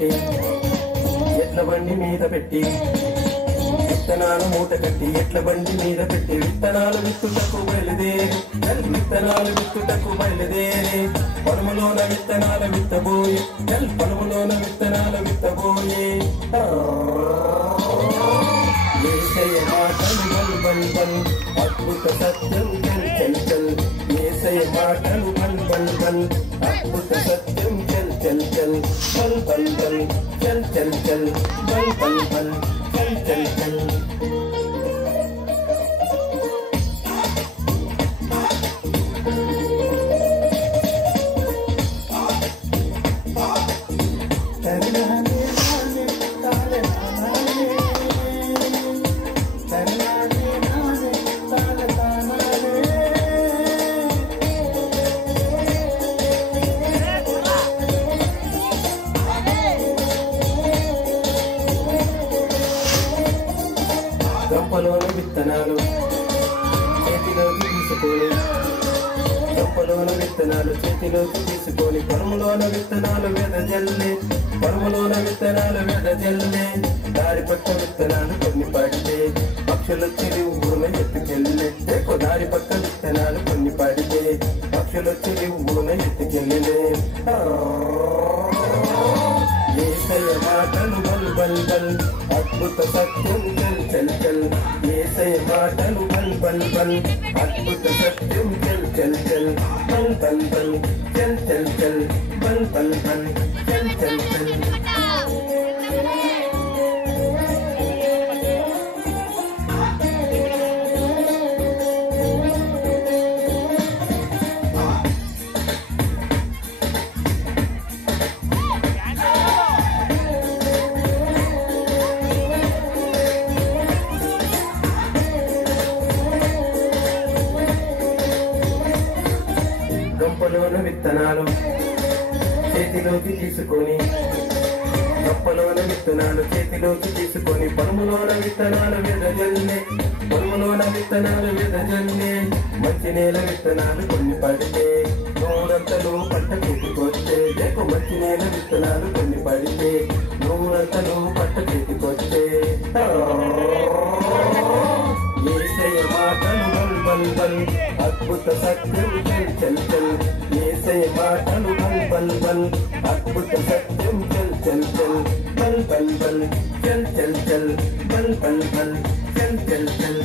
పట్టి ఎట్ల బండి మీద పెట్టి విత్తనాలు మూట కట్టి ఎట్ల బండి మీద పెట్టి విత్తనాలు విత్తుటకు బయలుదేరి విత్తనాలు విత్తుటకు బయలుదేరి పొలములోన విత్తనాలు విత్తబోయి పొలములోన విత్తనాలు విత్తబోయి యేసయ్య మాటలు బల్ బల్ బల్ అద్భుత సత్యం చల్ చల్ చల్ యేసయ్య మాటలు బల్ బల్ బల్ అద్భుత సత్యం చల్ చల్ చల్ బల్ బల్ బల్ చల్ చల్ చల్ బల్ బల్ బల్ చల్ చల్ చల్ గంపలోని విత్తనాలు చేతిలోకి తీసుకొని గంపలోని విత్తనాలు చేతిలోకి తీసుకొని పొలములోన విత్తనాలు వెదజల్లే పొలములోన విత్తనాలు వెదజల్లే దారి పక్క విత్తనాలు కొన్ని పడితే పక్షులు చెరువున ఎత్తుకెళ్ళే దారి పక్క విత్తనాలు కొన్ని పడితే పక్షులు చెరువున ఎత్తుకెళ్ళలే యేసయ్య మాటలు బల్ బల్ బల్ అద్భుత సత్యం చల్ చల్ చల్ యేసయ్య మాటలు బల్ బల్ బల్ అద్భుత సత్యం చల్ చల్ చల్ బల్ బల్ బల్ చల్ చల్ చల్ బల్ బల్ బల్ చల్ చల్ చల్ గంపలోన విత్తనాలు చేతిలోకి తీసుకొని గంపలోన విత్తనాలు చేతిలోకి తీసుకొని పొలములోన విత్తనాలు వెదజల్లే పొలములోన విత్తనాలు వెదజల్లే మంచి నేల విత్తనాలు కొన్ని పడితే నూరంతలు పంట చేతికొస్తే మంచి నేల విత్తనాలు కొన్ని పడితే నూరంతలు పంట చేతికొస్తే యేసయ్య మాటలు బల్ బల్ బల్ అద్భుత సత్యం చల్ చల్ చల్ యేసయ్య మాటలు బల్ బల్ బల్ అద్భుత సత్యం చల్ చల్ చల్ బల్ బల్ బల్ చల్ చల్ చల్ బల్ బల్ బల్ చల్ చల్ చల్